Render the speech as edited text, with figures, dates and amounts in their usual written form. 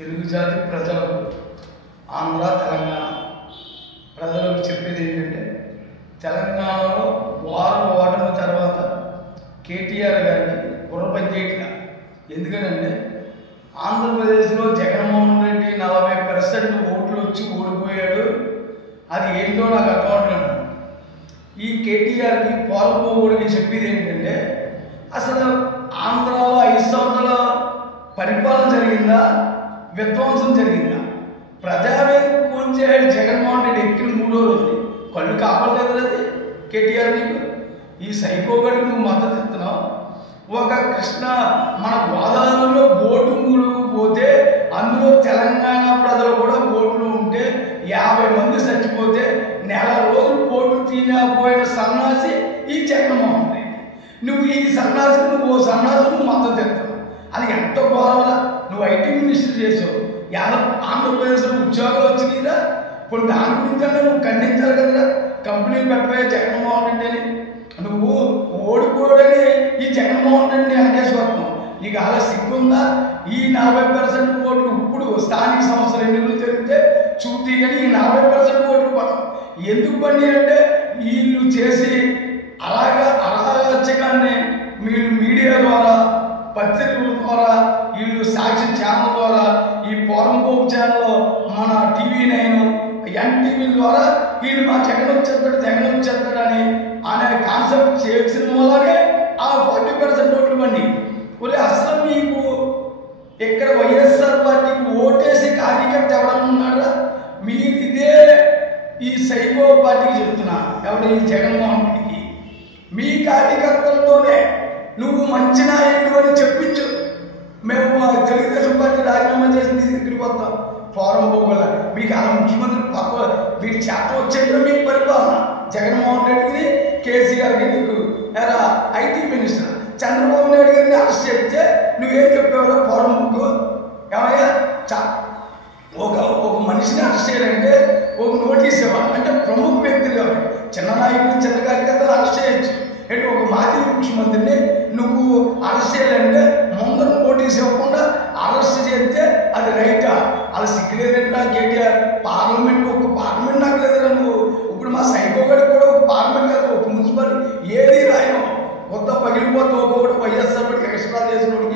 తెలుగు జాతి ప్రజలకు ఆంధ్ర తెలంగాణ ప్రజలకు చెప్పేది ఏంటంటే తెలంగాణలో వారం ఓటమి తర్వాత కేటీఆర్ గారికి బుర్ర పనిచేయట్లా. ఎందుకనంటే ఆంధ్రప్రదేశ్లో జగన్మోహన్ రెడ్డి 40% ఓట్లు వచ్చి ఓడిపోయాడు. అది ఏంటో నాకు అర్థం అవట్లేదు. ఈ కేటీఆర్కి పోలపోడికి చెప్పేది ఏంటంటే అసలు ఆంధ్రాలో 5 సంవత్సరాల పరిపాలన జరిగిందా, విధ్వంసం జరిగిందా? ప్రజావేదిక కూల్చేయాడు జగన్మోహన్ రెడ్డి ఎక్కిన 3వ రోజు. కళ్ళు కాపాడలేదు అది కేటీఆర్. నీకు ఈ సైకోగడికి నువ్వు మద్దతు ఇస్తున్నావు. ఒక కృష్ణ మన గోదావరిలో బోటు మునిగిపోతే అందులో తెలంగాణ ప్రజలు కూడా బోట్లు ఉంటే 50 మంది చచ్చిపోతే నెల రోజులు బోట్లు తీయకపోయిన సన్నాసి ఈ జగన్మోహన్ రెడ్డి. నువ్వు ఈ సన్నాసికి నువ్వు సన్నాసికి మద్దతు ఇస్తున్నావు. అది ఎంత గౌరవరా? నువ్వు ఐటీ మినిస్టర్ చేసావు. ఆంధ్రప్రదేశ్లో ఉద్యోగాలు వచ్చినాయిరా. ఇప్పుడు దాని గురించి అంటే నువ్వు ఖండించాలి కదరా. కంపెనీలు పెట్టబోయే జగన్మోహన్ రెడ్డి అని నువ్వు ఓడిపోయాడని ఈ జగన్మోహన్ రెడ్డిని వెనకేసి వస్తున్నావు. నీకు అలా సిగ్గుందా? ఈ 40% ఓట్లు ఇప్పుడు స్థానిక సంస్థల ఎన్నికలు జరిగితే చూద్ది కానీ ఈ 40% ఓట్లు పడవు. ఎందుకు పని అంటే వీళ్ళు చేసి అరాచకాన్ని వీళ్ళు మీడియా ద్వారా, పత్రికల ద్వారా, వీళ్ళు సాక్షి ఛానల్ ద్వారా, ఈ పోరంపోపు ఛానల్లో మన TV9 NTV ద్వారా వీళ్ళు మా జగన్ వచ్చేస్తాడని అనే కాన్సెప్ట్ చేసిన మూలనే ఆ 40% ఓట్లు పడి. ఒరే అసలు మీకు ఇక్కడ వైఎస్ఆర్ పార్టీకి ఓటేసి కార్యకర్త ఎవరన్నా ఉన్నారా? మీరు ఇదే ఈ సైకో పార్టీకి చెప్తున్నా, ఎవరు ఈ జగన్మోహన్ రెడ్డికి. మీ కార్యకర్తలతోనే నువ్వు మంచి నాయకుడు అని చెప్పించు. మేము తెలుగుదేశం పార్టీ రాజీనామా చేసి నీ దగ్గరికి వస్తాం. ఫారం పోగల మీకు అలా ముఖ్యమంత్రి మీరు చేత వచ్చేదో మీకు పరిపాలన. జగన్మోహన్ రెడ్డికి, కేసీఆర్కి నీకు ఎలా ఐటీ మినిస్టర్, చంద్రబాబు నాయుడు గారిని అరెస్ట్ చేస్తే నువ్వేం చెప్పావు? ఫారం బుక్ ఏమయ్యా ఒక మనిషిని అరెస్ట్ చేయాలంటే ఒక నోటీస్ ఇవ్వాలి. అంటే ప్రముఖ వ్యక్తులు కాబట్టి చిన్న నాయకులు, చిన్న కార్యకర్తలు అరెస్ట్ చేయొచ్చు. అంటే ఒక మాజీ ముఖ్యమంత్రిని నువ్వు అరెస్ట్ చేయాలంటే ముందర నోటీస్ ఇవ్వకుండా అరెస్ట్ చేస్తే అది రైటా? అలా సిగ్గులేదంటే కేటీఆర్. ఒక పార్లమెంట్ నాకు లేదురా. నువ్వు ఇప్పుడు మా సైకోగడికి కూడా ఒక పార్లమెంట్ కాదు, ఒక మున్సిపాలిటీ ఏది రాయను. కొత్త పగిలిపోతే ఒక్కొక్కటి వైఎస్ఆర్ ఎక్స్ట్రా చేసినోడు